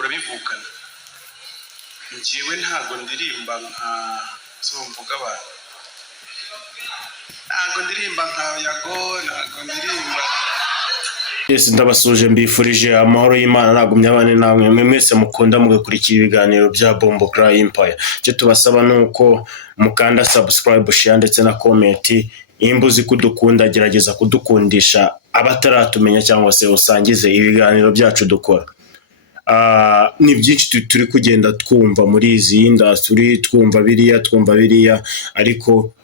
urabivukana. Njyewe ntago ndirimba nka mvuga abantu, ntago ndirimba nka Yago, ntago ndirimba. Yes, ndabasuje mbifurije amahoro y'Imana nagumye abane namwe mwese mukunda mugakurikira ibiganiro bya Bombo Cry Empire. Cyo tubasaba nuko mukanda subscribe, share ndetse na comment. Imbuzi kudukunda gerageza kudukundisha abataratumenya cyangwa se usangize ibiganiro byacu dukora. Ni byinshi turi kugenda twumva muri izi industry, twumva biriya ariko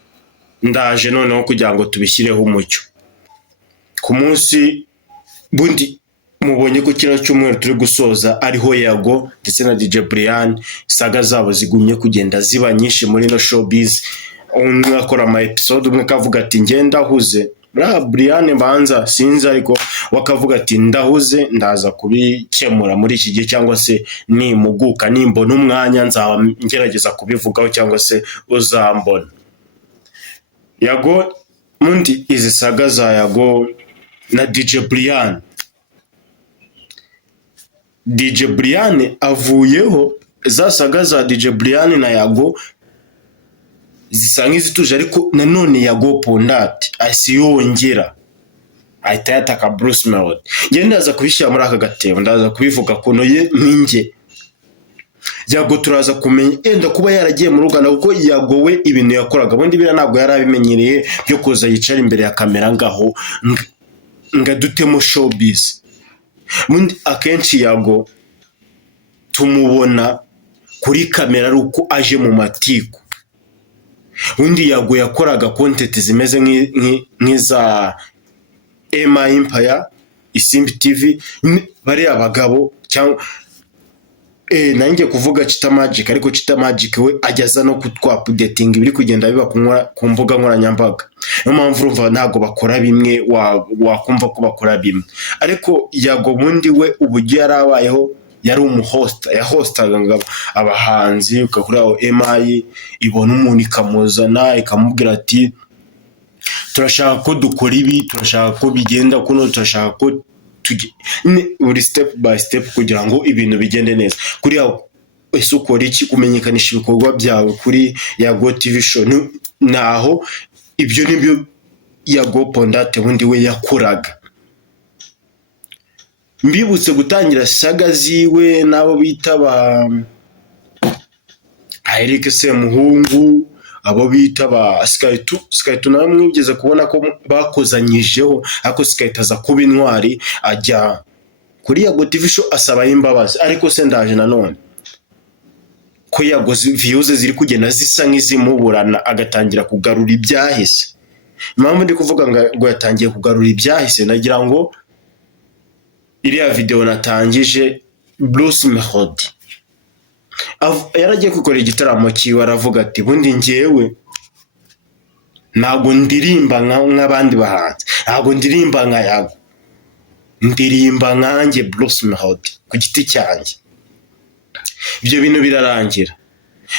ndaje noneho kugira ngo tubishyireho umucyo. Ku munsi bundi mubonye ko kino cyumweru turi gusoza ariho Yago ndetse na DJ Brian, saga zabo zigumye kugenda ziba nyinshi muri no showbiz. Umwe akora ama episode, umwe kavuga ati ngenda huze, Brian banza sinzi, ariko wakavuga ati ndahuze ndaza kubikemura muri iki gihe, cyangwa se nimuguka nimbona umwanya nzaba ngerageza kubivugaho cyangwa se uzambona. Yago mundi izi saga za Yago na DJ Brian avuyeho, za saga za DJ Brian na Yago zisa nk'izituje, ariko nanone Yago Pondati asiyongera ahita yataka Bruce Melody. Ngende ndaza kubishyira muri aka gatebo, ndaza kubivuga kuno ye ninjye. Yago turaza kumenya enda kuba yaragiye mu Ruganda, kuko Yago we ibintu yakoraga bundi bira ntabwo yarabimenyereye byo kuza yicara imbere ya kamera ngaho ngadutemo showbiz. Mundi akenshi Yago tumubona kuri kamera ari uko aje mu matiku. Undi Yago yakoraga content zimeze nk'iza Ema Empire, Isimbi TV, bari abagabo cyangwa nanjye kuvuga Chita Magic, ariko Chita Magic we ajyaza no kutwa updating ibiri kugenda biba ku mbuga nkoranyambaga. No mpamvu urumva ntago bakora bimwe, wakumva ko bakora bimwe. Ariko Yago bundi we uburyo yarabayeho yari umuhosta, yahostaga abahanzi, ukakuri aho MI ibona umuntu ikamuzana ikamubwira ati turashaka ko dukora ibi, turashaka ko bigenda kuno, turashaka ko buri step by step kugira ngo ibintu bigende neza. Kuri aho ese ukora iki kumenyekanisha ibikorwa byawe kuri Yago TV show, naho ibyo nibyo Yago Pondati bundi we yakoraga. Mbibutse gutangira saga ziwe nabo bita ba Eric Semuhungu, abo bita ba Skytu nawe mwigeze kubona ko bakozanyijeho, ariko Skytu aza kuba intwari ajya kuri Yago TV show asaba imbabazi. Ariko se ndaje nanone ko Yago views ziri kugenda zisa nk'izimuburana, agatangira kugarura ibyahise. Impamvu ndi kuvuga ngo yatangiye kugarura ibyahise, nagira ngo iriya video natangije Bruce Melody yaragiye kwikora igitaramo kiwe, aravuga ati bundi njyewe ntago ndirimba nk'abandi bahanzi, ntago ndirimba nka Yago, ndirimba nkanjye Bruce Melody ku giti cyanjye. Ibyo bintu birarangira,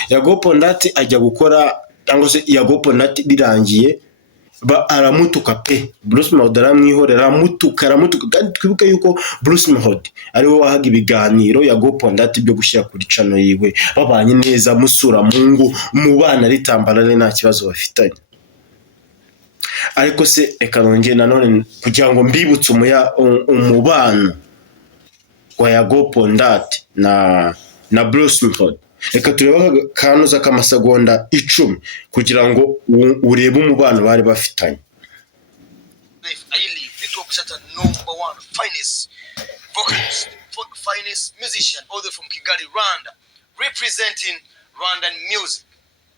Yago Pondati ajya gukora, cyangwa se Yago Pondati birangiye aramutuka pe, Bruce Melody aramwihorera, aramutuka. Kandi twibuke yuko Bruce Melody ari we wahaga ibiganiro Yago Pondati byo gushyira kuri channel yiwe, babanye neza, musura mungu, mubana ritambarane nta kibazo bafitanye. Ariko se reka nongeye nanone kugira ngo mbibutse umubano wa Yago Pondati na Bruce Melody, reka tureba kanuza k'amasegonda 10 kugira ngo urebe umubano bari bafitanye. Vitu kupata number 1 finest vocalist, finest musician all the way from Kigali, Rwanda, representing Rwandan music,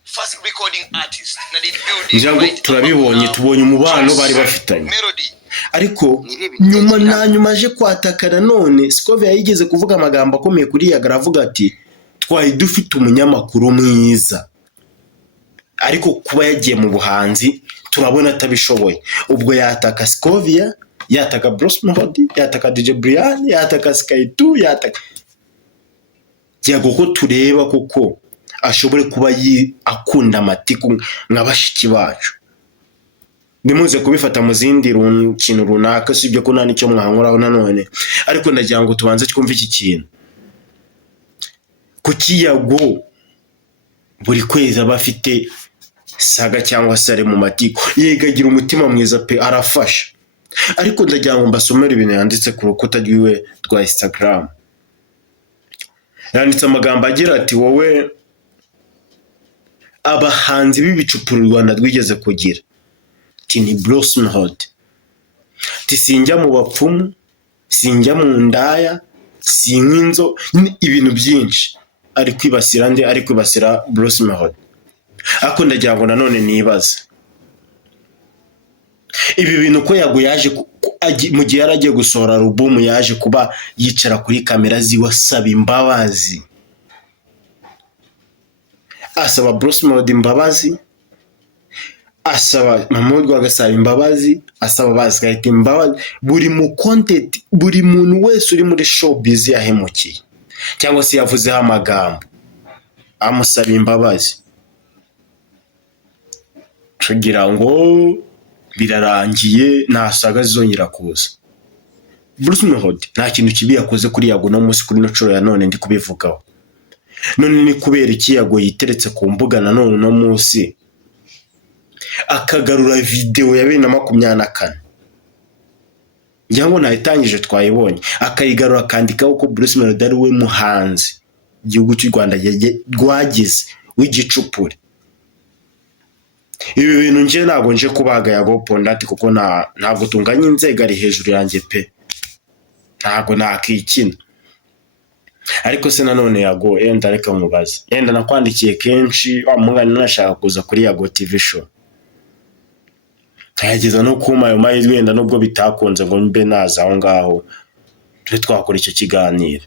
first recording artist na building. Turabibonye, tubonye umubano bari bafitanye. Ariko nyuma aje kwatakana none Scovia yigeze kuvuga amagambo akomeye kuri Yago, aravuga ati twari dufite umunyamakuru mwiza, ariko kuba yagiye mu buhanzi turabona atabishoboye. Ubwo yataka Scovia, yataka Bruce Melody, yataka DJ Brian, yataka Skytu, yataka Yago ko tureba kuko ashobore kuba akunda amatiku nk'abashiki bacu. Nimuze kubifata mu zindi kintu runaka, sibyo ko nta nicyo mwankoraho nanone, ariko ndagira ngo tubanze twumve iki kintu. kuki Yago buri kwezi aba afite saga cyangwa se ari mu matiku? Yegagira umutima mwiza pe, arafasha. Ariko ndagira ngo mbasomere ibintu yanditse ku rukuta rwiwe rwa Instagram. Yanditse amagambo agira ati, wowe abahanzi b'ibicupuro u Rwanda rwigeze kugira, ati ni Bruce Melody, ati sinjya mu bapfumu, sinjya mu ndaya, sinywa inzo, ibintu byinshi. Ari kwibasira nde? Ari kwibasira Bruce Melody. Ako ndagira ngo nanone nibaza, ibi bintu ko Yago yaje mu gihe yaragiye gusohora album yaje kuba yicara kuri kamera ziwe asaba imbabazi, asaba Bruce Melody imbabazi, asaba Mamoud Rwagasabo imbabazi, asaba Bazigahita imbabazi. Buri mu content, buri muntu wese uri muri showbiz yahemukiye cyangwa se yavuzeho amagambo amusaba imbabazi, kugira ngo birarangiye nta saga zizongera kuza. Bruce Melody nta kintu kibi yakoze kuri Yago no munsi kuri nocuro ya none ndi kubivugaho. None ni kubera iki Yago yiteretse ku mbuga na none no munsi akagarura video ya 2024, ngira ngo ntayitangije twayibonye, akayigarura akandikaho ko Bruce Melody ari we muhanzi igihugu cy'u Rwanda rwagize w'igicupuri. Ibi bintu nje ntabwo nje kubaga Yago Pondati kuko ntabwo tunganya inzego ari hejuru yanjye pe, ntabwo nakikina. Ariko se nanone Yago yenda reka mubaze, yenda nakwandikiye kenshi wamungana nashaka kuza kuri Yago TV show, yageza no kuma ayo mahirwe yenda nubwo bitakunze ngo mbe naza aho ngaho twe twakora icyo kiganiro.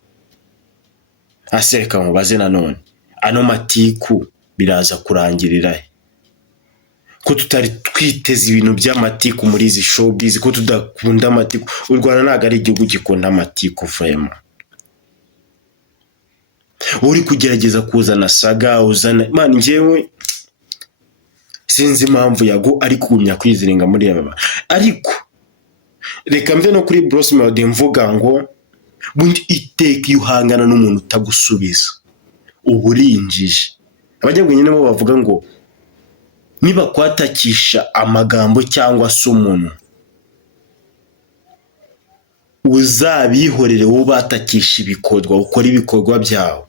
Asereka mubaze nanone, ano matiku biraza kurangirira he? Ko tutari twiteze ibintu by'amatiku muri izi showbiz, ko tudakunda amatiku. U Rwanda ntabwo ari igihugu gikunda amatiku vraiment. Uri kugerageza kuzana saga, uzana man, njyewe sinzi impamvu Yago ari kugumya kwiziringa muri aba. Ariko reka mve no kuri Bruce Melody mvuga ngo bundi iteka yuhangana n'umuntu utagusubiza uburinjije. Abanyabwenge nabo bavuga ngo niba kwatakisha amagambo cyangwa se umuntu, uzabihorere wowe batakisha ibikorwa, ukora ibikorwa byawe.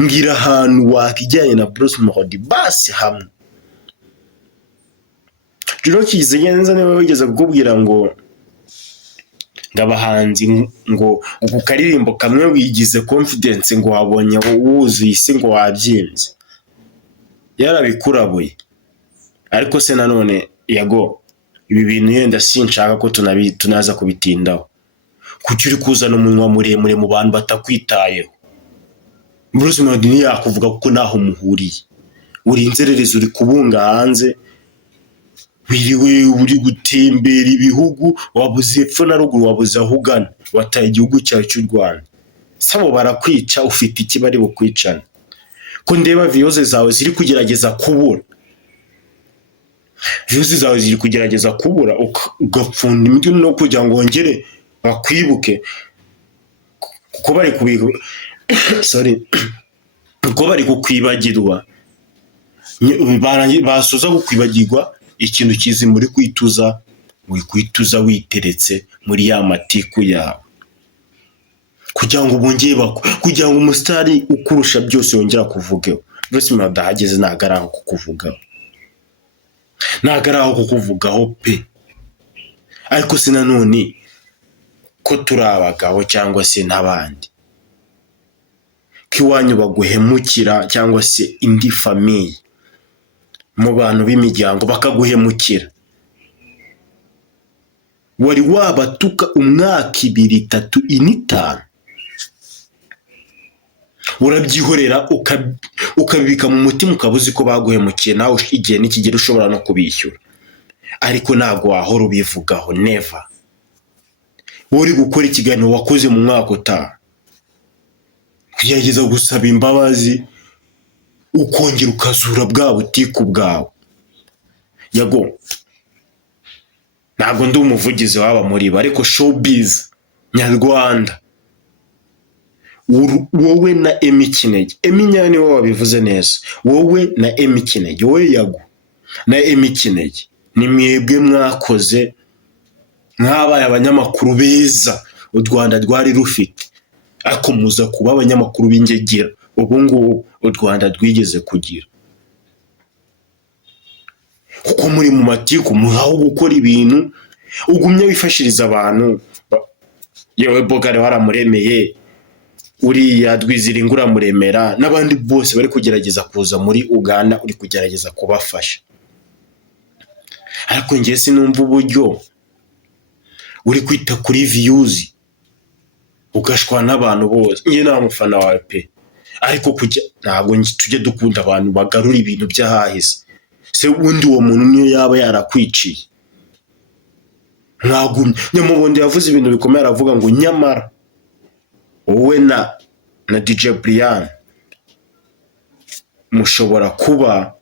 Ngira ahantu wakijyanye na Bruce Melody basi hamwe. Rero kize ngenza niwe wigeze kukubwira ngo ndabahanzi ngo ukukaririmbo kamwe wigize confidence ngo wabonye wuzuye isi ngo wabyimbye. Yarabikurabuye. Ariko se nanone Yago ibi bintu yenda sinshaka ko tunaza kubitindaho. Kuki uri kuzana umunwa muremure mu bantu batakwitayeho? Bruce Melody yakuvuga kuko naho muhuriye. Uri inzererezi, uri kubunga hanze, wiriwe uri gutembera ibihugu, wabuze epfo na ruguru, wabuze aho ugana, wataye igihugu cyawe cy'u Rwanda. Sabo barakwica, ufite iki bari bukwicana? Ko ndeba views zawe ziri kugerageza kubura. Views zawe ziri kugerageza kubura, ugapfunda imitwe no kugira ngo wongere bakwibuke. Kuko bari kubigo kuko bari kukwibagirwa. Basoza kukwibagirwa ikintu kizi muri kwituza witeretse muri ya matiku yawe. Kugira ngo bongeye kugira ngo umusitari ukurusha byose yongera kuvugeho. Bruce Melody ahageze nagaraho kukuvugaho. Nagaraho kukuvugaho pe. Ariko se nanone ko turabagaho cyangwa se n'abandi, kiwanyu baguhemukira cyangwa se indi famille mu bantu b'imiryango bakaguhemukira, wari wabatuka umwaka 2, 3, 4, 5, urabyihorera ukabibika mu mutima, ukabuzi ko baguhemukiye nawe igihe n'ikigero ushobora no kubishyura. Ariko ntabwo wahora ubivugaho, never. Uri gukora ikiganiro wakoze mu mwaka utaha, kuyageza gusaba imbabazi, ukongera ukazura bwa butiku bwawe. Yago ntabwo ndi umuvugizi waba muri bo, ariko showbiz nyarwanda wowe na Emmy Kinege, Emmy Nyani wowe wabivuze neza, wowe na Emmy Kinege, wowe Yago na Emmy Kinege ni mwebwe mwakoze mwabaye abanyamakuru beza u Rwanda rwari rufite, ariko muza kuba abanyamakuru b'ingegera ubu ngubu u Rwanda rwigeze kugira, kuko muri mu matiku muhaho gukora ibintu ugumye wifashiriza abantu. Yewe Bogare waramuremeye, uriya Rwiziringura muremera n'abandi bose bari kugerageza kuza muri Uganda, uri kugerageza kubafasha, ariko ngiye sinumva uburyo uri kwita kuri views ugashwa n'abantu bose. Ngiye nta mufana wawe pe, ariko kujya ntabwo tujye dukunda abantu bagarura ibintu byahahise. Se undi uwo muntu niyo yaba yarakwiciye mwagumye. Nyamubondi yavuze ibintu bikomeye, aravuga ngo nyamara wowe na DJ Brian mushobora kuba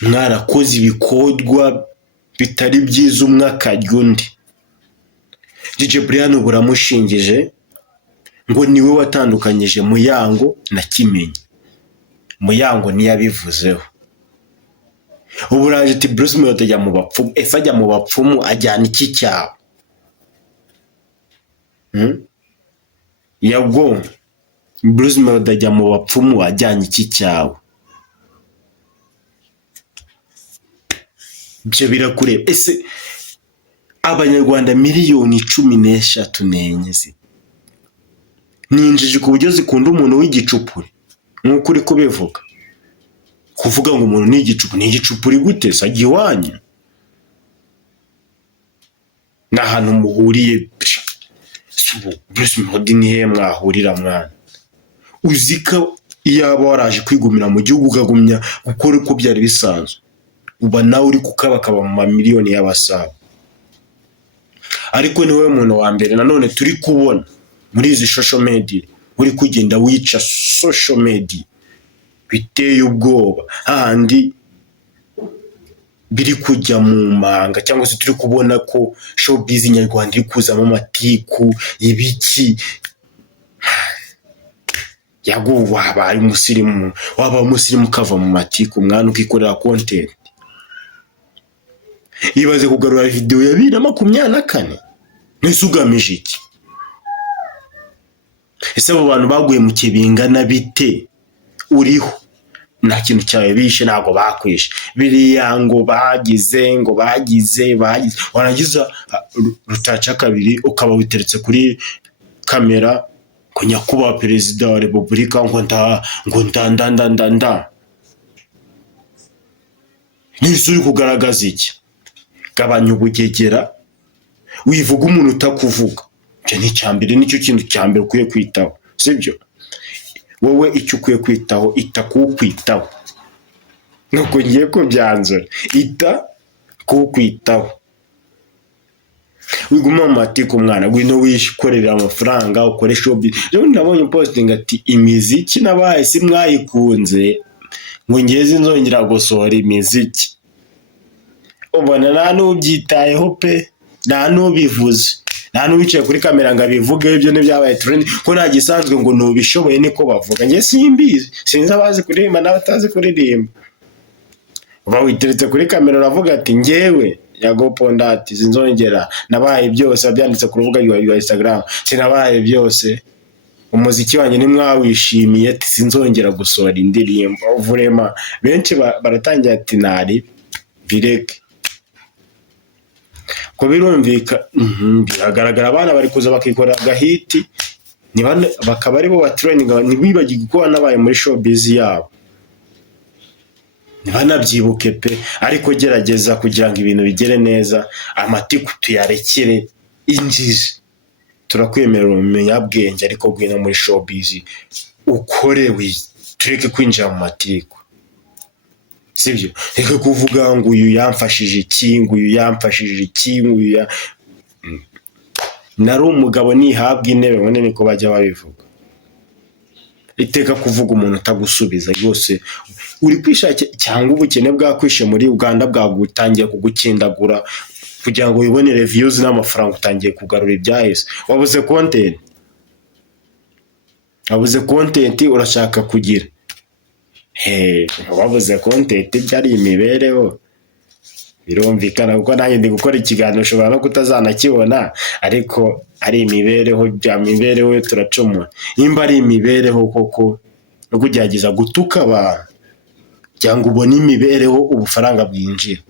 mwarakoze ibikorwa bitari byiza umwe akarya undi. DJ Brian ubu uramushingije ngo niwe watandukanyije Muyango na Kimenyi. Muyango niyabivuzeho. Ubu uraje ati Bruce Melody ajya mu bapfumu. Efa ajya mu bapfumu ajyana iki cyawe? Yago Bruce Melody ajya mu bapfumu ajyanye iki cyawe? Byo birakureba. Ese abanyarwanda miliyoni 13 n'enye ninjije ku buryo zikunda umuntu w'igicupuri nkuko uri kubivuga? Kuvuga ngo umuntu ni igicupuri gute? Sagiye wanyu n'ahantu muhuriye. Bruce Melody nihe mwahurira mwana? Uzika iyaba waraje kwigumira mu gihugu ukagumya gukora uko byari bisanzwe, uba nawe uri kukabakaba mu mamiliyoni y'abasaba. Ariko niwe muntu wa mbere nanone turi kubona muri izi social media uri kugenda wica social media biteye ubwoba, handi biri kujya mu manga, cyangwa se turi kubona ko showbiz nyarwanda iri kuzamo amatiku ibiki. Yago wabaye umusirimu kava mu matiku mwana ukikorera content. Ibaze kugarura video ya 2024 nese ugamije iki? Ese abo bantu baguye mu kibingana bite uriho? Nta kintu cyawe bishe, ntago bakwishe. Biriya ngo bagize warangiza rutaca kabiri ukaba witeretse kuri kamera ko nyakubahwa perezida wa repubulika ngo nda nisuri kugaragaza iki? Gabanya ubugegera, wivuga umuntu utakuvuga. Cyo ni cyambere, nicyo kintu cyambere ukwiye kwitaho, sibyo? Wowe icyo ukwiye kwitaho itakukwitaho. Nuko ngiye ko byanzura ita kukwitaho. Wiguma mu matiku mwana, gwino wishikorera amafaranga ukoresha showbiz. Rero nabonye posting ati imiziki nabaye si mwayikunze ngo ngeze nzongera gusohora imiziki. Ubona nta nubyitayeho pe, nta nubivuze, nta nubicaye kuri kamera ngo abivuge. Ibyo ne byabaye trend ko nta gisanzwe ngo nubishoboye niko bavuga. Nge simbizi, sinzi abazi kuririmba n'abatazi kuririmba. Uba witeretse kuri kamera uravuga ati ngewe Yago Pondati sinzongera, nabaye byose abyanditse ku rubuga rwa Instagram, sinabaye byose, umuziki wanjye ni mwawishimiye ati sinzongera gusohora indirimbo. Vurema benshi baratangira ati nari bireke ko birumvika. Biragaragara abana bari kuza bakikorera gahiti, bakaba ari bo batraininga, ntibibagirwe ko nabaye muri showbiz yabo, ntibanabyibuke pe. Ariko gerageza kugira ngo ibintu bigere neza, amatiku tuyarekere injiji. Turakwemerera umunyabwenge, ariko gwina muri showbiz ukorewe, tureke kwinjira mu matiku, sibyo? Reka kuvuga ngo uyu yamfashije iki, ngo uyu yamfashije iki, ngo uyu nari umugabo nihabwa intebe bone niko bajya babivuga. Iteka kuvuga umuntu utagusubiza yose uri kwishakira, cyangwa ubukene bwakwishe muri Uganda bwagutangiye kugukindagura kugira ngo wibonere views n'amafaranga, utangiye kugarura ibyahise. Wabuze content, wabuze content urashaka kugira wabuze content byari imibereho birumvikana kuko nanjye ndi gukora ikiganiro ushobora no kutazanakibona ariko ari imibereho bya mibereho turacomora nimba ari imibereho koko no kugerageza gutuka abantu cyangwa ubona imibereho ubufaranga bwinjira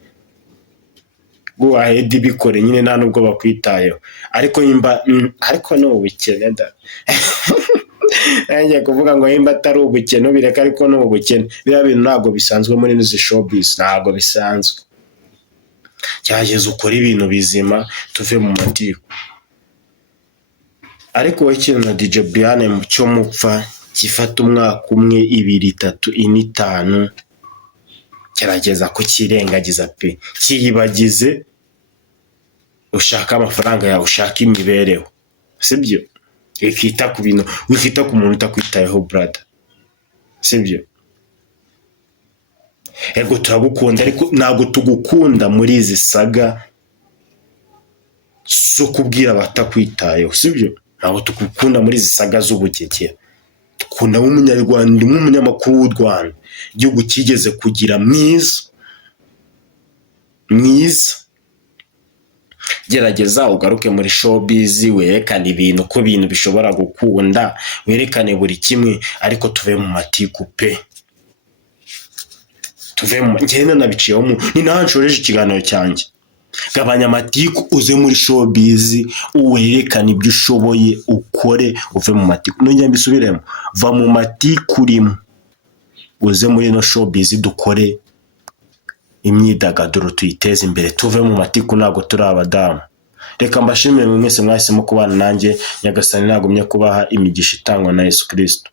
go ahead bikore nyine nta nubwo bakwitayeho ariko nimba ariko no ubukene da nanjye kuvuga ngo nimba atari ubukene bireka ariko no ubukene biriya bintu ntabwo bisanzwe muri izi showbiz ntabwo bisanzwe cyageze ukora ibintu bizima tuve mu matiku ariko wowe ikintu na DJ Brian mu cyo mupfa gifata umwaka umwe 2 3 4 5 gerageza kukirengagiza pe kiyibagize ushaka amafaranga yawe ushaka imibereho sibyo wikita ku bintu wikita ku muntu utakwitayeho brother sibyo ego turagukunda ariko ntago tugukunda muri izi saga zo kubwira abatakwitayeho sibyo ntago tugukunda muri izi saga z'ubugegera dukunda umunyarwanda umunyamakuru w'u Rwanda igihugu kigeze kugira mwiza gerageza ugaruke muri showbiz werekane ibintu ko ibintu bishobora gukunda werekane buri kimwe ariko tuve mu matiku pe tuve mu ngene nabiciyeho ni nanshoreje ikiganiro cyanjye gabanya amatiku uze muri showbiz uwerekane ibyo ushoboye ukore uve mu matiku nongeye mbisubiremo va mu matiku urimo uze muri no showbiz dukore imyidagaduro tuyiteze imbere tuve mu matiku ntago turi abadamu reka mbashimire mwese mwahisemo kubana nanjye nyagasani nagumye kubaha imigisha itangwa na Yesu Kristo